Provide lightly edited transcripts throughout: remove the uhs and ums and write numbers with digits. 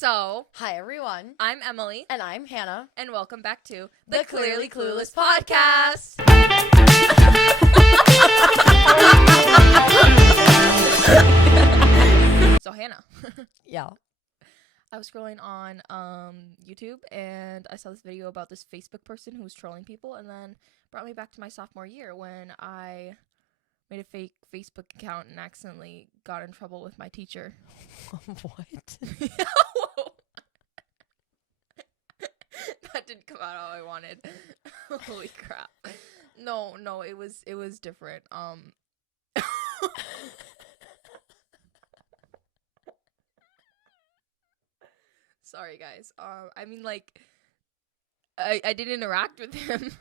So, Hi, everyone. I'm Emily, And I'm Hannah. and welcome back to The Clearly Clueless podcast. So, Hannah, Yeah. I was scrolling on YouTube, and I saw this video about this Facebook person who was trolling people, and then brought me back to my sophomore year when I made a fake Facebook account and accidentally got in trouble with my teacher. What? That didn't come out how I wanted. Holy crap. No, it was different. Sorry guys. I mean, like, I did interact with him.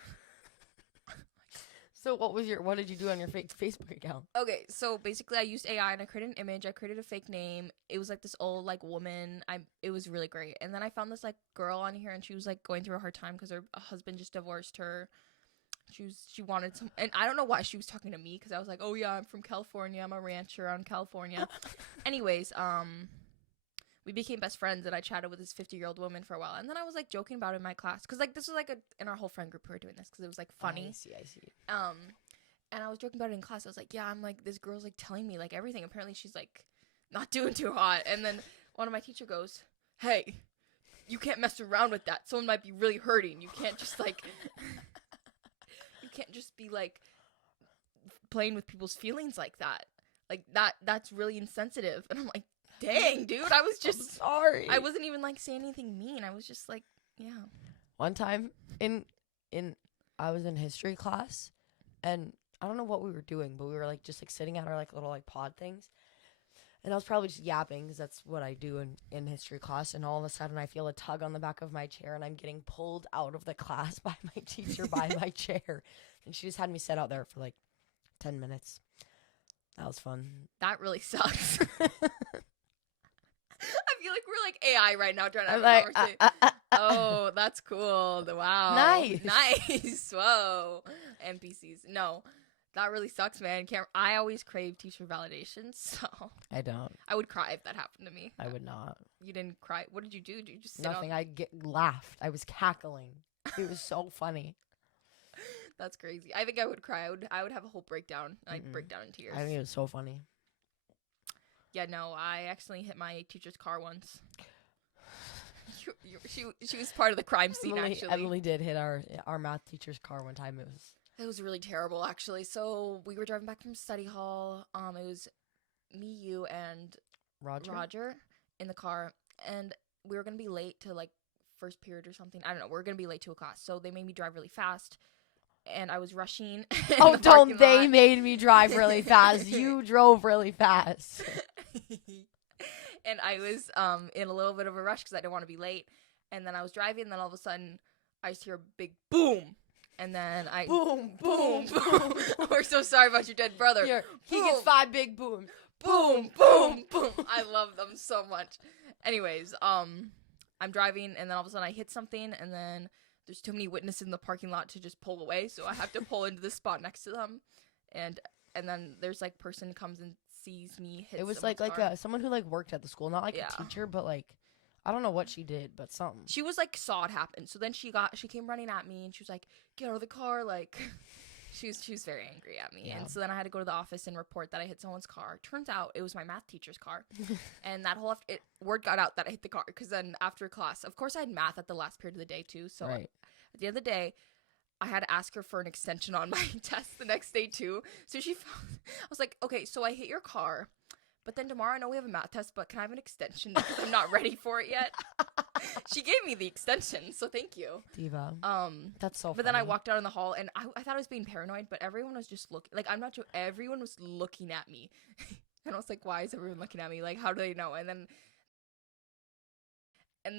So what did you do on your fake Facebook account? Okay, so basically I used AI and I created an image. I created a fake name. It was like this old like woman. It was really great. And then I found this like girl on here, and she was like going through a hard time because her husband just divorced her. She wanted some, and I don't know why she was talking to me, because I was like, oh yeah, I'm from California. I'm a rancher out in California. Anyways, we became best friends, and I chatted with this 50-year-old woman for a while, and then I was like joking about it in my class, because like this was like in our whole friend group we were doing this because it was like funny. I see. And I was joking about it in class. I was like, yeah, I'm like, this girl's like telling me like everything. Apparently she's like not doing too hot. And then one of my teacher goes, hey, you can't mess around with that. Someone might be really hurting. You can't just like you can't just be like playing with people's feelings like that. Like that's really insensitive. And I'm like, dang, dude, I was just sorry. I wasn't even like saying anything mean. I was just like, yeah. One time I was in history class, and I don't know what we were doing, but we were like just like sitting at our like little like pod things, and I was probably just yapping because that's what I do in history class. And all of a sudden I feel a tug on the back of my chair, and I'm getting pulled out of the class by my teacher by my chair, and she just had me sit out there for like 10 minutes. That was fun. That really sucks. I feel like we're like AI right now trying to have like, a conversation. Oh, that's cool. Wow. Nice. Whoa. NPCs. No, that really sucks, man. I always crave teacher validation, so. I don't. I would cry if that happened to me. I would not. You didn't cry? What did you do? Did you just sit Nothing. I laughed. I was cackling. It was so funny. That's crazy. I think I would cry. I would have a whole breakdown. I'd break down in tears. I think it was so funny. Yeah, no, I accidentally hit my teacher's car once. She was part of the crime scene, actually. Emily did hit our math teacher's car one time. It was really terrible, actually. So we were driving back from study hall. It was me, you, and Roger in the car, and we were gonna be late to like first period or something. I don't know. We were gonna be late to a class, so they made me drive really fast, and I was rushing. Oh, don't they made me drive really fast? You drove really fast. And I was in a little bit of a rush because I didn't want to be late. And then I was driving, and then all of a sudden I just hear a big boom. And then I boom. We're so sorry about your dead brother. Here, he gets 5 big booms. Boom. I love them so much. Anyways, I'm driving, and then all of a sudden I hit something, and then there's too many witnesses in the parking lot to just pull away, so I have to pull into the spot next to them. And then there's like person comes and sees me hit. It was like someone who like worked at the school, not like a teacher, but like I don't know what she did, but something. She was like saw it happen. So then she came running at me, and she was like, "Get out of the car!" Like she was very angry at me. Yeah. And so then I had to go to the office and report that I hit someone's car. Turns out it was my math teacher's car, and that whole word got out that I hit the car, because then after class, of course, I had math at the last period of the day too. So at the end of the day, I had to ask her for an extension on my test the next day too. So I was like, okay, so I hit your car, but then tomorrow I know we have a math test, but can I have an extension because I'm not ready for it yet? She gave me the extension, so thank you. Diva. That's so funny. But then I walked out in the hall, and I thought I was being paranoid, but everyone was just looking. Like, I'm not sure. Everyone was looking at me. And I was like, why is everyone looking at me? Like, how do they know? And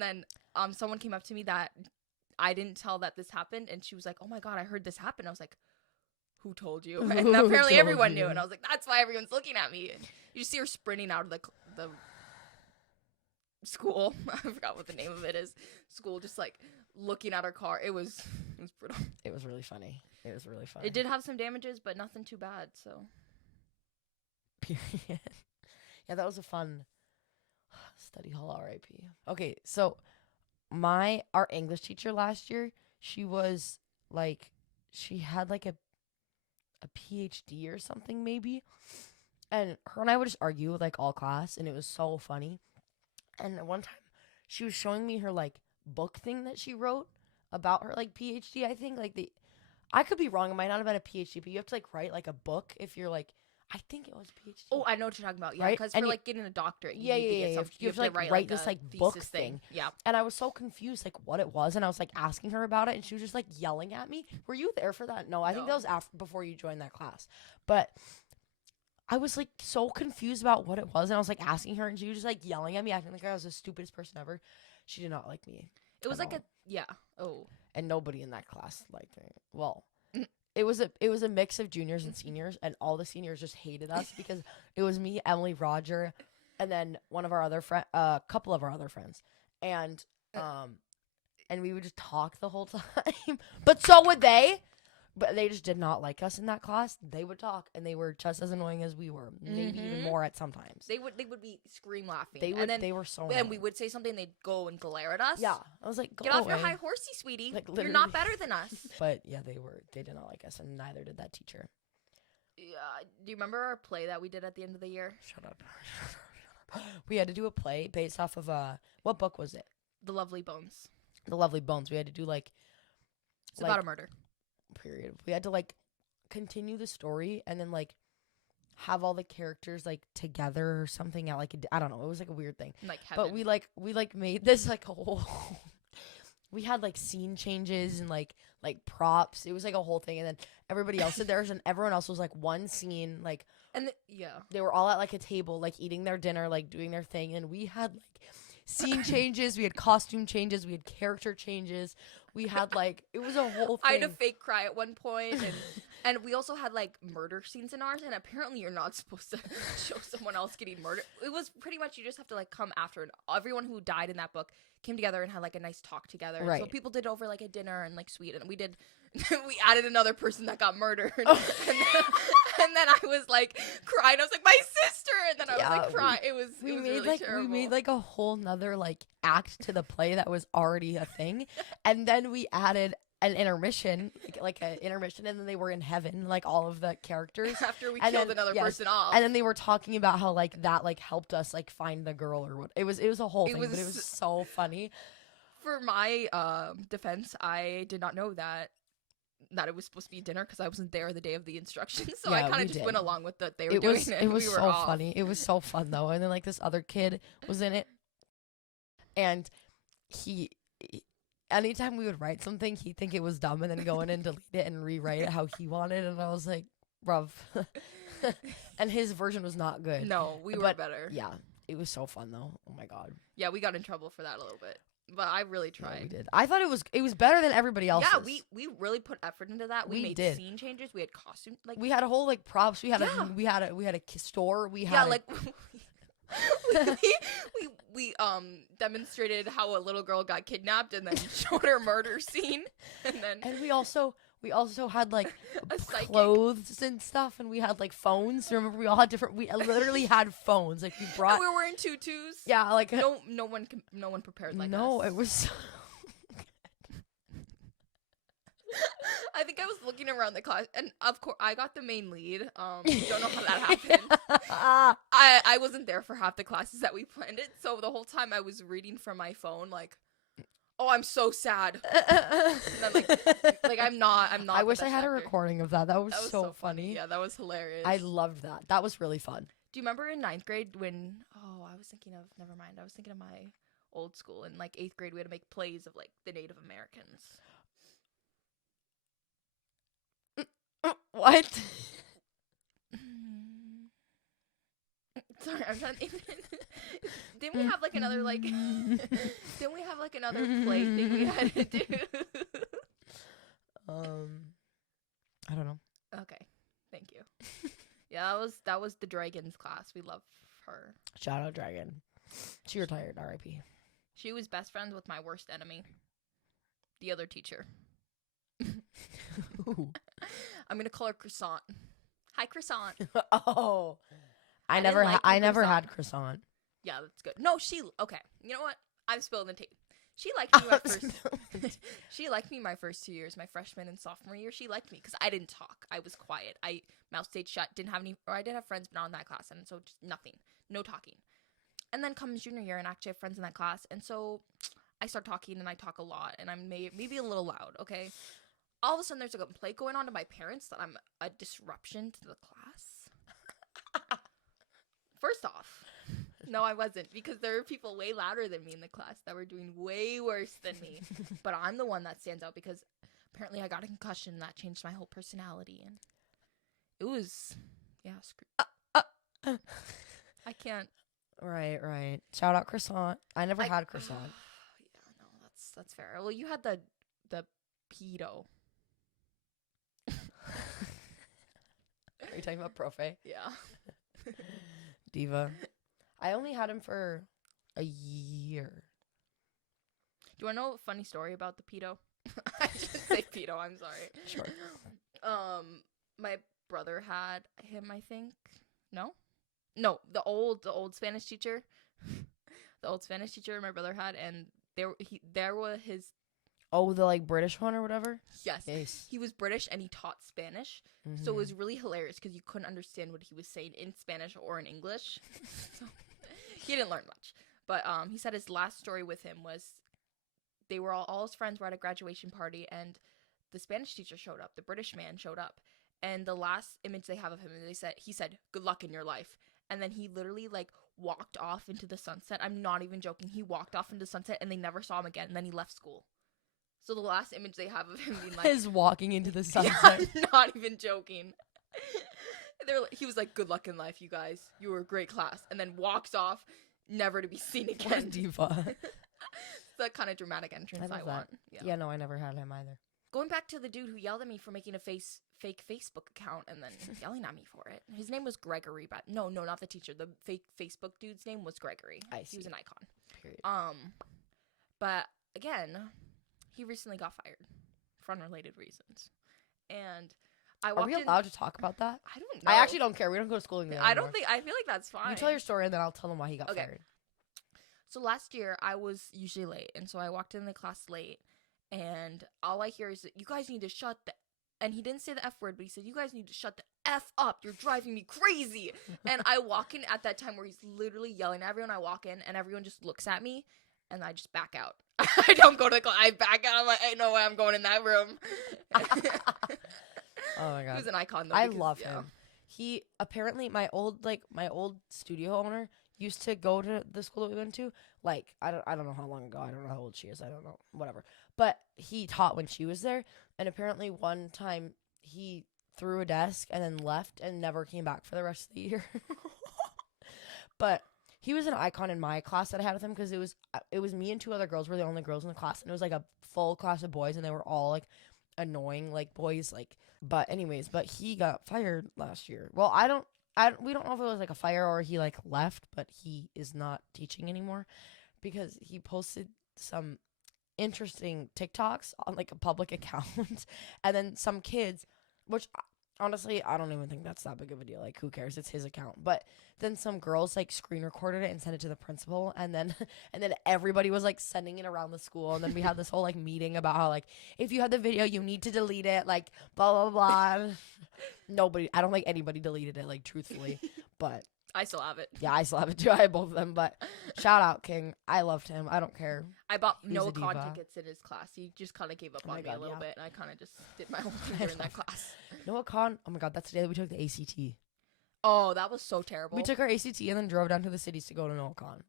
then someone came up to me that I didn't tell that this happened, and she was like, oh my God, I heard this happen. I was like, who told you? And apparently everyone knew, and I was like, that's why everyone's looking at me. And you just see her sprinting out of the school. I forgot what the name of it is. School, just like looking at her car. It was brutal. It was really funny. It did have some damages, but nothing too bad, so. Period. Yeah, that was a fun Study hall R.I.P. Okay, so our English teacher last year, she was like, she had like a PhD or something maybe, and her and I would just argue with like all class, and it was so funny. And one time, she was showing me her like book thing that she wrote about her like PhD. I think I could be wrong. It might not have been a PhD, but you have to like write like a book if you're like, I think it was PhD. Oh, I know what you're talking about. Yeah, right? because and for like getting a doctorate, you yeah, need to get yeah. some, You have to like write this like book thing. Yeah. And I was so confused like what it was, and I was like asking her about it, and she was just like yelling at me. Were you there for that? No, I think that was before you joined that class. But I was like so confused about what it was, and I was like asking her, and she was just like yelling at me, acting like I was the stupidest person ever. She did not like me. It was like and nobody in that class liked me. Well, it was a mix of juniors and seniors, and all the seniors just hated us because it was me, Emily, Roger, and then one of our other couple of our other friends, and we would just talk the whole time. But so would they. But they just did not like us in that class. They would talk, and they were just as annoying as we were, maybe even more at sometimes. They would be scream laughing. They were so annoying. And we would say something, they'd go and glare at us. Yeah, I was like, get off your high horsey, sweetie. Like, you're not better than us. But yeah, they did not like us, and neither did that teacher. Yeah, do you remember our play that we did at the end of the year? Shut up. We had to do a play based off of what book was it? The Lovely Bones. The Lovely Bones. We had to do it's about a murder. Period. We had to like continue the story and then like have all the characters like together or something at like I don't know. It was like a weird thing. Like heaven. But we made this like a whole. We had like scene changes and like props. It was like a whole thing, and then everybody else did theirs, and everyone else was like one scene like. And they were all at like a table like eating their dinner, like doing their thing, and we had like scene changes, we had costume changes, we had character changes. We had like it was a whole thing. I had a fake cry at one point, and we also had like murder scenes in ours, and apparently you're not supposed to show someone else getting murdered. It was pretty much you just have to like come after, and everyone who died in that book came together and had like a nice talk together. Right. So people did over like a dinner and like sweet, and we added another person that got murdered. And then I was like crying. I was like, my sister, and then I was like crying. It was really terrible. We made like a whole nother like act to the play that was already a thing, and then we added an intermission, like an intermission, and then they were in heaven, like all of the characters after we killed another person off, and then they were talking about how like that like helped us like find the girl or what. It was a whole thing, but it was so funny. For my defense, I did not know that it was supposed to be dinner because I wasn't there the day of the instructions, so I kind of just went along with that they were doing it. It was so funny. It was so fun though, and then like this other kid was in it, and he anytime we would write something, he'd think it was dumb and then go in and delete it and rewrite it how he wanted, and I was like, bruv. And his version was not good. No, we were better. Yeah, it was so fun though. Oh my god. Yeah, we got in trouble for that a little bit. But I really tried. Yeah, we did. I thought it was better than everybody else's. Yeah, we really put effort into that. We made scene changes. We had costume we had a whole like props. We had a store. We had like we demonstrated how a little girl got kidnapped and then showed her murder scene, and we also had like clothes and stuff, and we had like phones. Remember, we all had different. We literally had phones. Like we brought. And we were wearing tutus. Yeah, like no one prepared like us. No, it was. So I think I was looking around the class, and of course I got the main lead. Don't know how that happened. I wasn't there for half the classes that we planned it, so the whole time I was reading from my phone, like. Oh, I'm so sad. And then, like I'm not. I wish I had a recording of that. That was so funny. Yeah, that was hilarious. I loved that. That was really fun. Do you remember in 9th grade when? Oh, I was thinking of. Never mind. I was thinking of my old school. In like 8th grade, we had to make plays of like the Native Americans. What? Sorry, I'm trying to think. Didn't we have like another like? Didn't we have like another play thing we had to do? I don't know. Okay, thank you. Yeah, that was the Dragons class. We love her. Shout out Dragon. She retired. R.I.P. She was best friends with my worst enemy, the other teacher. I'm gonna call her Croissant. Hi, Croissant. Oh. I never had croissant. Yeah, that's good. No, okay. You know what? I'm spilling the tea. She liked me my first. She liked me my first 2 years, my freshman and sophomore year. She liked me because I didn't talk. I was quiet. I mouth stayed shut. Didn't have any, or I did have friends, but not in that class, and so just nothing, no talking. And then comes junior year, and I actually have friends in that class, and so I start talking, and I talk a lot, and I'm maybe a little loud. Okay. All of a sudden, there's a complaint going on to my parents that I'm a disruption to the class. First off. No, I wasn't, because there were people way louder than me in the class that were doing way worse than me. But I'm the one that stands out because apparently I got a concussion that changed my whole personality. And it was, yeah, I can't. Right. Shout out croissant. I never had croissant. Yeah, no, that's fair. Well, you had the pedo. Are you talking about Profe? Yeah. Diva. I only had him for a year. Do you want to know a funny story about the pedo? I should say pedo, I'm sorry. Sure. My brother had him, I think. No, the old Spanish teacher. The old Spanish teacher my brother had, and there was his. Oh, the like British one or whatever? Yes. He was British and he taught Spanish. Mm-hmm. So it was really hilarious because you couldn't understand what he was saying in Spanish or in English. So he didn't learn much. But he said his last story with him was they were all his friends were at a graduation party, and the Spanish teacher showed up. The British man showed up. And the last image they have of him, he said, "Good luck in your life." And then he literally like walked off into the sunset. I'm not even joking. He walked off into the sunset and they never saw him again. And then he left school. So the last image they have of him being like is walking into the sunset. Yeah, I'm not even joking. He was like, "Good luck in life, you guys. You were a great class," and then walks off, never to be seen again. Diva. It's that kind of dramatic entrance I want. Yeah, no, I never had him either. Going back to the dude who yelled at me for making a fake Facebook account and then yelling at me for it. His name was Gregory, but no, not the teacher. The fake Facebook dude's name was Gregory. I see. He was an icon. Period. But again, he recently got fired for unrelated reasons. And Are we allowed to talk about that? I don't know. I actually don't care. We don't go to school together I anymore. I feel like that's fine. You tell your story and then I'll tell them why he got fired. So last year I was usually late, and so I walked in the class late, and all I hear is, "You guys need to shut the," and he didn't say the F word, but he said, "You guys need to shut the F up. You're driving me crazy." And I walk in at that time where he's literally yelling at everyone. I walk in and everyone just looks at me, and I just back out. I don't go to the class. I back out. I'm like, "Ain't no way I'm going in that room." Oh my god. He was an icon though. I love him. He apparently my old studio owner used to go to the school that we went to. Like I don't know how long ago. I don't know how old she is. I don't know. Whatever. But he taught when she was there, and apparently one time he threw a desk and then left and never came back for the rest of the year. But he was an icon in my class that I had with him because it was me and two other girls were the only girls in the class, and it was like a full class of boys, and they were all like annoying like boys like. But he got fired last year. Well, we don't know if it was like a fire or he like left, but he is not teaching anymore because he posted some interesting TikToks on like a public account, and then some kids, which honestly I don't even think that's that big of a deal. Like who cares? It's his account. But then some girls like screen recorded it and sent it to the principal, and then everybody was like sending it around the school, and then we had this whole like meeting about how like if you had the video you need to delete it, like blah blah blah. I don't think anybody deleted it, like truthfully, but I still have it. Yeah, I still have it too. I have both of them, but shout out King. I loved him. I don't care. I bought no con tickets in his class. He just kind of gave up on me a little bit, and I kind of just did my whole thing during that class. Noah Con. Oh my god, that's the day that we took the ACT. Oh, that was so terrible. We took our ACT and then drove down to the cities to go to Noah Con.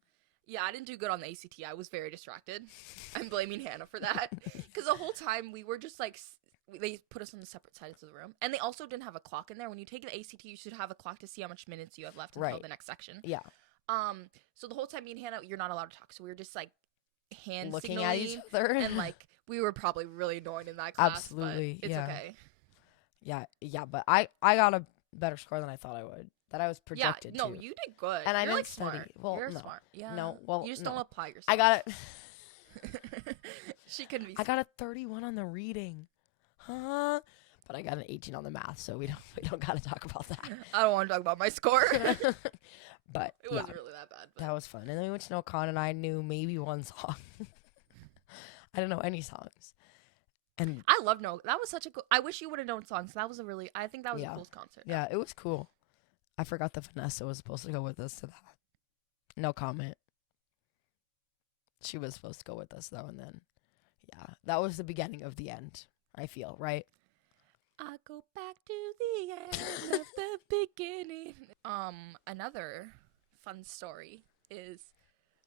Yeah, I didn't do good on the ACT. I was very distracted. I'm blaming Hannah for that. Because the whole time we were just like, they put us on the separate sides of the room. And they also didn't have a clock in there. When you take the ACT, you should have a clock to see how much minutes you have left until the next section. Yeah. So the whole time me and Hannah, you're not allowed to talk. So we were just like looking at each other. And like, we were probably really annoyed in that class. Absolutely. But it's okay. Yeah, but I got a better score than I thought I would. That I was projected to. No, you did good. And I didn't like study. Smart. Well, you're no. smart. Yeah. No, well, you just don't apply yourself. I got it. She couldn't be. I got a 31 on the reading. Huh? But I got an 18 on the math, so we don't got to talk about that. I don't want to talk about my score. But It wasn't really that bad. But. that was fun. And then we went to NoCon, and I knew maybe one song. I didn't know any songs. And I love No. That was such a cool. I wish you would have known songs. That was a really. I think that was a cool concert. Yeah, it was cool. I forgot that Vanessa was supposed to go with us to that. No comment. She was supposed to go with us though, and then, yeah, that was the beginning of the end. I feel right. I go back to the end of the beginning. Another fun story is,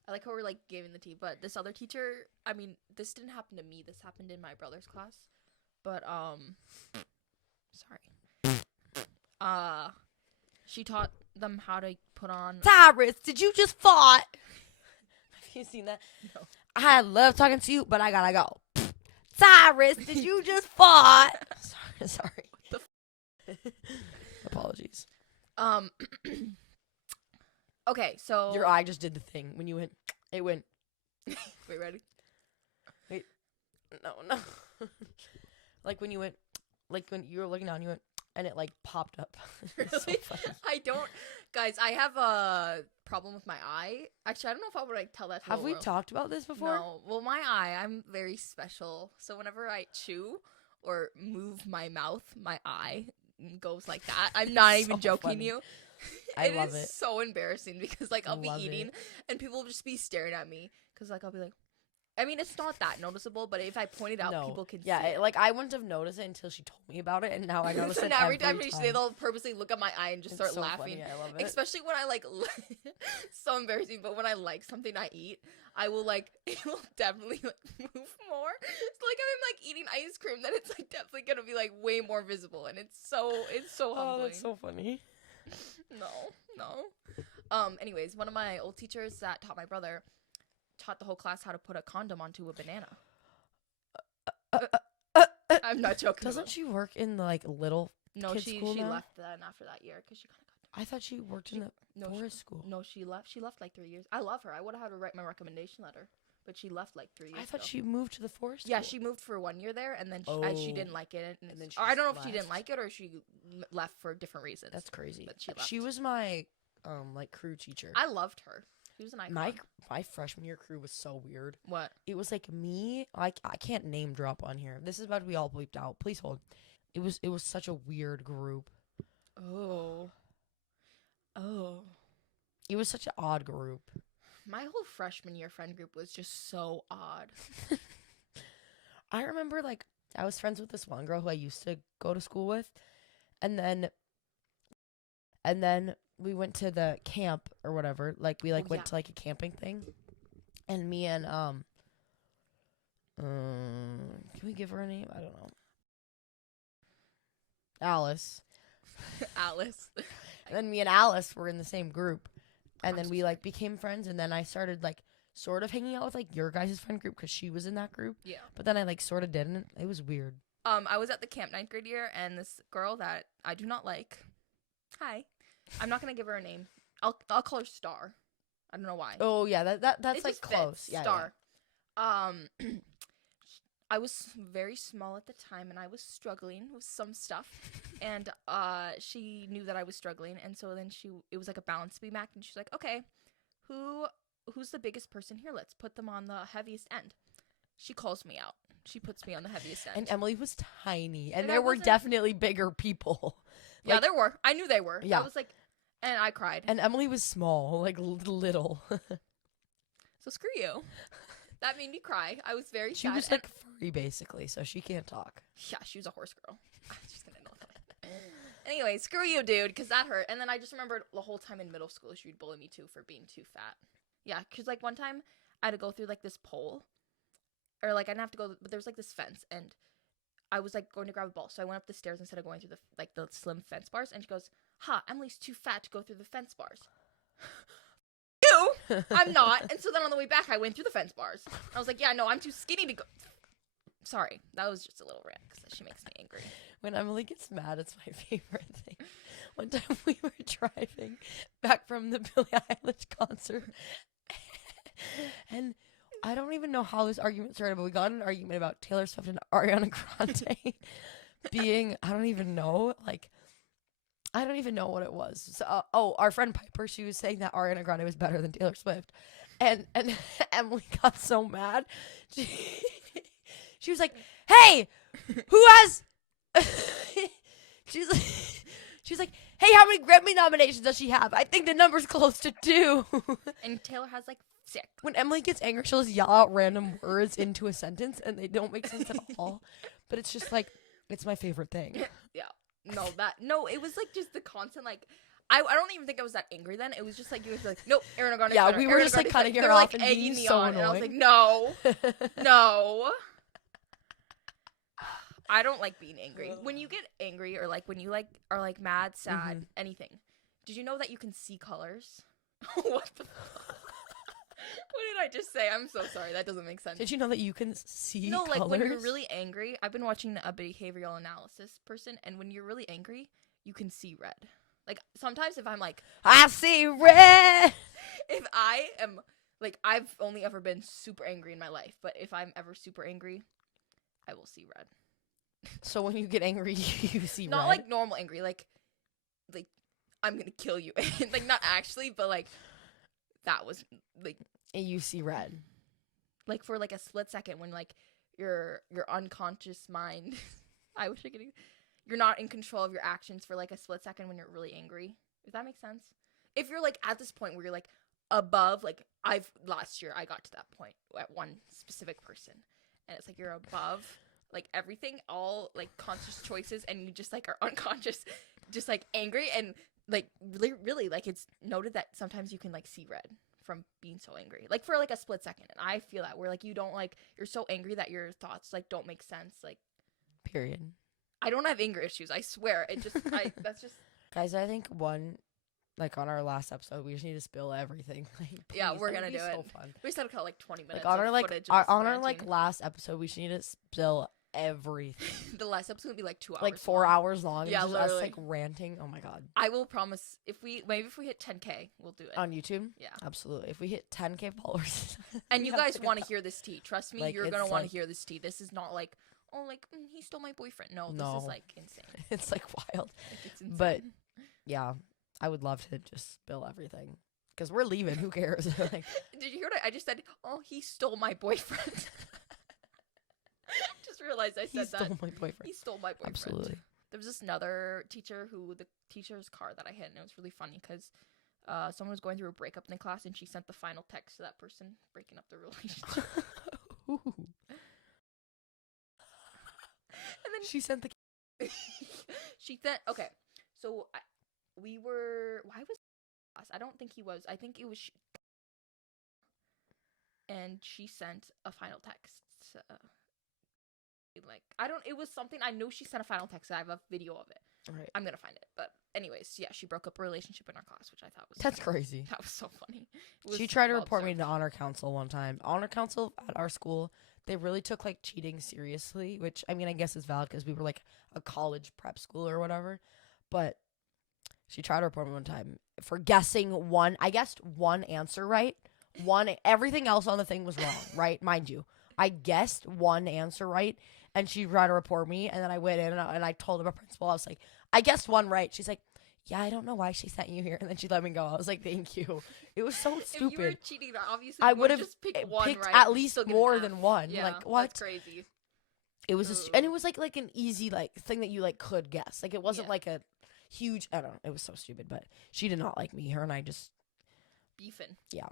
I like how we're like giving the tea, but this other teacher, I mean, this didn't happen to me. This happened in my brother's class, but sorry. She taught them how to put on. Tyrus, did you just fart? Have you seen that? No. I love talking to you, but I gotta go. Tyrus, did you just fart? Sorry. What the Apologies. Okay, so Your eye just did the thing when you went. It went. Wait, ready? Wait. No. Like when you went. Like when you were looking down, you went, and it like popped up. Really? So funny. I don't, guys. I have a problem with my eye. Actually, I don't know if I would like tell that. To Have the we world. talked about this before? No. Well, my eye, I'm very special. So whenever I chew or move my mouth, my eye goes like that. I'm not even So joking funny. you. I love It it. is so embarrassing because like I'll be Love eating it. and people will just be staring at me because like I'll be like, I mean, it's not that noticeable, but if I point it out, people can see it. Like I wouldn't have noticed it until she told me about it, and now I notice So it now every time time. she say, they'll purposely look at my eye and just It's start so laughing. funny. I love it. Especially when I like, so embarrassing. But when I like something I eat, I will like, it will definitely like move more. So like if I'm like eating ice cream, then it's like definitely gonna be like way more visible, and it's so Oh, humbling. that's so funny. No. Anyways, one of my old teachers that taught my brother taught the whole class how to put a condom onto a banana. I'm not joking. Doesn't she work in the like little? No, kid she school now? left then after that year because she kind of got. I thought she worked in the forest school. No, she left. She left like 3 years. I love her. I would have had to write my recommendation letter, but she left like 3 years. I thought ago. she moved to the forest. Yeah, school. she moved for 1 year there, and then she Oh. didn't like it, And then she or I don't know if just she didn't left. like it or she left for different reasons. That's crazy. But she She left. was my like crew teacher. I loved her. She was an icon. My freshman year crew was so weird. What? It was like me. I can't name drop on here. This is about to be all bleeped out. Please hold. It was such a weird group. Oh. It was such an odd group. My whole freshman year friend group was just so odd. I remember like I was friends with this one girl who I used to go to school with, and then we went to the camp or whatever. Like we went to like a camping thing, and me and can we give her a name? I don't know. Alice. Alice. And then me and Alice were in the same group, and then we like became friends, and then I started like sort of hanging out with like your guys' friend group because she was in that group. Yeah. But then I like sort of didn't. It was weird. I was at the camp 9th grade year, and this girl that I do not like. Hi. I'm not gonna give her a name. I'll call her Star. I don't know why. Oh yeah, that's It like just fits. close. Yeah, Star. I was very small at the time, and I was struggling with some stuff. And she knew that I was struggling, and so then it was like a balance beam act, and she's like, "Okay, who's the biggest person here? Let's put them on the heaviest end." She calls me out. She puts me on the heaviest end. And Emily was tiny, and And I there were wasn't- definitely bigger people. Yeah, Like, there were. I knew they were. Yeah. I was like, and I cried. and Emily was small, like little. So screw you. That made me cry. I was very She sad. was and- like furry, basically, so she can't talk. yeah, she was a horse girl. She's gonna know that. Anyway, screw you, dude, because that hurt. And then I just remembered the whole time in middle school, she would bully me too for being too fat. Yeah, because like one time I had to go through like this pole, or like I didn't have to go, but there was like this fence, and I was like going to grab a ball, so I went up the stairs instead of going through the slim fence bars, and she goes, "Ha, Emily's too fat to go through the fence bars." You, I'm not. And so then on the way back, I went through the fence bars. I was like, "Yeah, no, I'm too skinny to go." Sorry, that was just a little rant because she makes me angry. When Emily gets mad, it's my favorite thing. One time we were driving back from the Billie Eilish concert, and I don't even know how this argument started, but we got in an argument about Taylor Swift and Ariana Grande being, I don't even know, like, I don't even know what it was. So, our friend Piper, she was saying that Ariana Grande was better than Taylor Swift. And Emily got so mad. She was like, hey, who has... She's like, hey, how many Grammy nominations does she have? I think the number's close to 2. And Taylor has like 6. When Emily gets angry, she'll just yell out random words into a sentence, and they don't make sense at all. But it's just like, it's my favorite thing. Yeah. No, it was like just the constant like. I don't even think I was that angry then. It was just like you were like, nope, Ariana Grande. Yeah, better. we were Ariana just like Grande's cutting better. her They were, off like, and egging being me so on, annoying. and I was like, no. I don't like being angry. When you get angry or like when you like are like mad, sad, anything. Did you know that you can see colors? What the fuck? What did I just say? I'm so sorry. That doesn't make sense. Did you know that you can see No, like colors? when you're really angry. I've been watching a behavioral analysis person, and when you're really angry, you can see red. Like sometimes if I'm like, I see red. if I am like, I've only ever been super angry in my life, but if I'm ever super angry, I will see red. So when you get angry, you see Not red? like normal angry, like I'm gonna kill you. Like not actually, but like that was like And you see red. Like for like a split second when like your unconscious mind I wish I could you're not in control of your actions for like a split second when you're really angry. If that makes sense. If you're like at this point where you're like above, like last year I got to that point at one specific person, and it's like you're above like everything, all like conscious choices, and you just like are unconscious, just like angry, and like really like it's noted that sometimes you can like see red from being so angry, like for like a split second. And I feel that where like you don't like, you're so angry that your thoughts like don't make sense. Like Period. I don't have anger issues, I swear. It just that's just Guys, I think like on our last episode, we just need to spill everything. Like, yeah, please, we're that gonna would be do so it. fun. We just had to cut like 20 minutes Like on of our like footage of us on our like ranting. last episode, we just need to spill everything. The last episode would be like 2 hours Like 4 long. hours long. Yeah, And just us literally. like ranting. Oh my god. I will promise if we hit 10K, we'll do it On YouTube? Yeah. Absolutely. If we hit 10K followers. and we you have guys to do want to that. hear this tea. Trust me, Like, you're it's gonna want to like- hear this tea. This is not like, oh, like he stole my boyfriend. No, this No. is like insane. It's like wild. Like, it's insane. But yeah, I would love to just spill everything. Because we're leaving. Who cares? Like, did you hear what I just said? Oh, he stole my boyfriend. Just realized I he said stole that. my boyfriend. He stole my boyfriend. Absolutely. There was this another teacher who the teacher's car that I hit, and it was really funny because someone was going through a breakup in the class, and she sent the final text to that person breaking up the relationship. Ooh. And then She sent the she sent. Okay, so we were. Why was class? I don't think he was. I think it was. And she sent a final text. Like I don't. It was something. I know she sent a final text. I have a video of it. right. I'm gonna find it. But anyways, yeah, she broke up a relationship in our class, which I thought was That's crazy. that was so funny. It was She tried to well report me deserved. to honor council one time. Honor council at our school, they really took like cheating seriously, which I mean I guess is valid because we were like a college prep school or whatever. But she tried to report me one time for guessing one. I guessed one answer right. Everything else on the thing was wrong, right? Mind you, I guessed one answer right, and she tried to report me. And then I went in and I told the principal, I was like, I guessed one right. She's like, yeah, I don't know why she sent you here. And then she let me go. I was like, thank you. It was so If you were stupid. cheating, obviously I you would would've have just picked one picked right. at and least still get more an than F. one. Yeah, Like, what? That's crazy. It was and it was like an easy like thing that you like could guess. Like it wasn't Yeah. like a huge. I don't know. It was so stupid. But she did not like me. Her and I just Beefing. yeah.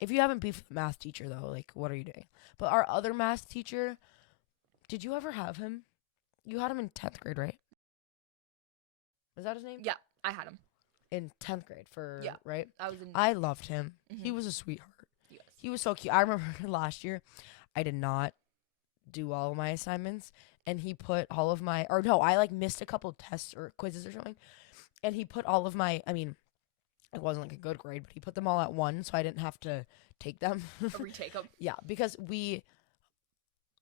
If you haven't beefed with the math teacher though, like what are you doing? But our other math teacher, did you ever have him? You had him in 10th grade, right? Was that his name? Yeah, I had him. In 10th grade for Yeah. right? I was in. I loved him. He Mhm. was a sweetheart. Yes. He was so cute. I remember last year, I did not do all of my assignments, and he put all of my, or no, I like missed a couple tests or quizzes or something, and he put all of my, I mean, it wasn't like a good grade, but he put them all at one, so I didn't have to take them. A retake him. Yeah, because we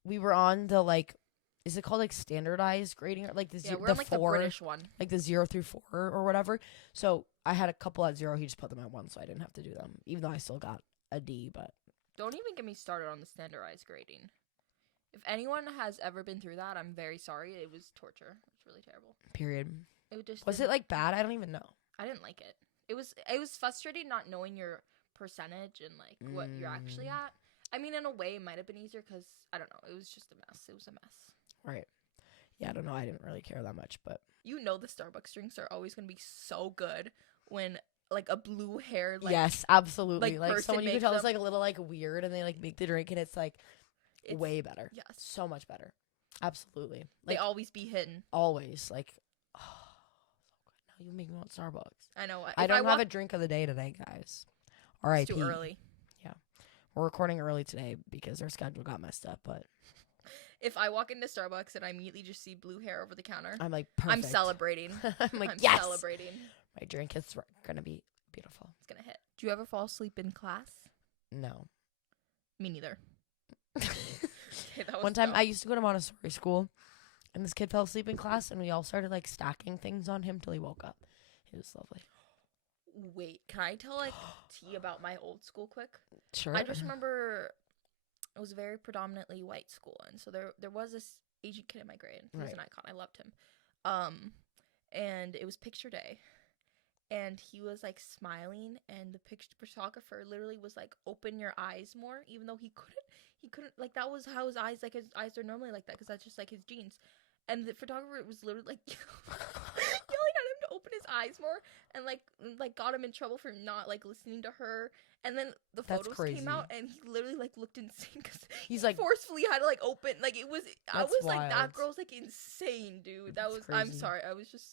were on the like, is it called like standardized grading or like the Yeah, zero, we're the in like the 4, British one. like the 0 through 4 or whatever. So I had a couple at 0. He just put them at 1, so I didn't have to do them, even though I still got a D. But Don't even get me started on the standardized grading. If anyone has ever been through that, I'm very sorry. It was torture. It's really terrible. period. Was it like bad? I don't even know. I didn't like it. It was frustrating not knowing your percentage and like what you're actually at. I mean, in a way, it might have been easier because I don't know. It was just a mess. It was a mess. Right. Yeah, I don't know. I didn't really care that much, but the Starbucks drinks are always gonna be so good when like a blue haired yes, absolutely. Like person someone you can makes tell them. is like a little like weird, and they like make the drink, and it's like way better. Yes, so much better. Absolutely. They Like always be hidden. always. Like, oh, so good. Now you make me want Starbucks. I know. I don't have a drink of the day today, guys. R.I.P. It's too early. Yeah, we're recording early today because our schedule got messed up. But if I walk into Starbucks and I immediately just see blue hair over the counter, I'm like, perfect. I'm celebrating. I'm like, I'm yes. celebrating. My drink is gonna be beautiful. It's gonna hit. Do you ever fall asleep in class? No. Me neither. Okay, One time I used to go to Montessori school, and this kid fell asleep in class, and we all started like stacking things on him till he woke up. It was lovely. Wait, can I tell like tea about my old school quick? Sure. I just remember it was a very predominantly white school, and so there was this Asian kid in my grade. He was an icon. I loved him. And it was picture day, and he was like smiling, and the picture photographer literally was like, "Open your eyes more," even though he couldn't like that was how his eyes are normally like that because that's just like his genes. And the photographer was literally like yelling at him to open his eyes more, and like got him in trouble for not like listening to her. And then the photos came out, and he literally like looked insane because he's like forcefully had to like open like it was. I was wild. like, that girl's like insane, dude. That was crazy. I'm sorry. I was just.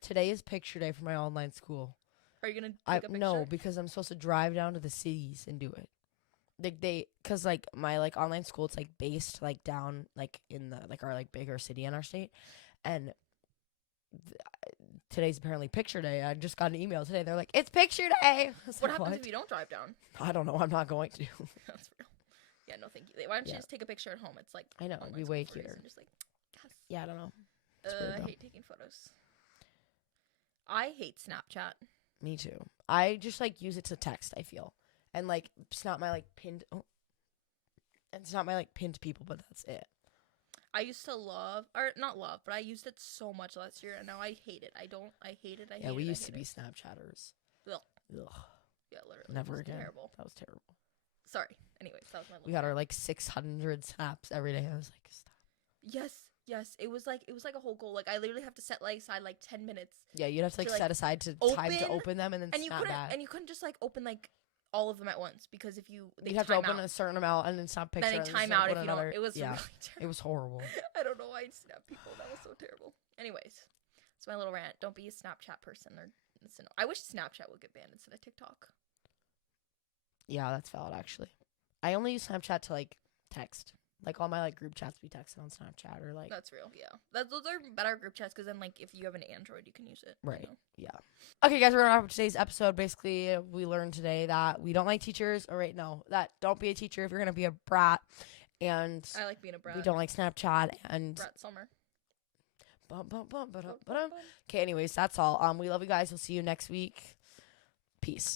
Today is picture day for my online school. Are you gonna take a picture? No, because I'm supposed to drive down to the cities and do it. Cause like my like online school, it's like based like down like in the like our like bigger city in our state, and today's apparently picture day. I just got an email today. They're like, it's picture day. What happens if you don't drive down? I don't know. I'm not going to. That's real. Yeah, no, thank you. Why don't you just take a picture at home? It's like I know it'd be way cuter. Just like, yes. Yeah, I don't know. I hate taking photos. I hate Snapchat. Me too. I just like use it to text. I feel. And like it's not my like pinned people, but that's it. I used to love, or not love, but I used it so much last year, and now I hate it. I hate it. Yeah, we used to be Snapchatters. Ugh. Ugh. Yeah, literally. Never again. Terrible. That was terrible. Sorry. Anyways, that was my. We got our like 600 snaps every day. I was like, stop. Yes. It was like a whole goal. Like I literally have to set aside like 10 minutes. Yeah, you'd have to like set aside time to open them and then snap back. And you couldn't just like open like all of them at once because if you have to open a certain amount and then snap pictures. Then they time out if you don't. It was really terrible. It was horrible. I don't know why I'd snap people. That was so terrible. Anyways, it's my little rant. Don't be a Snapchat person or listen. I wish Snapchat would get banned instead of TikTok. Yeah, that's valid actually. I only use Snapchat to like text. Like all my like group chats be texted on Snapchat or like. That's real, yeah. Those are better group chats because then like if you have an Android, you can use it. Right. You know? Yeah. Okay, guys, we're gonna wrap up today's episode. Basically, we learned today that we don't like teachers. Or wait, no, that don't be a teacher if you're gonna be a brat. And I like being a brat. We don't like Snapchat and. Brat summer. Okay, anyways, that's all. We love you guys. We'll see you next week. Peace.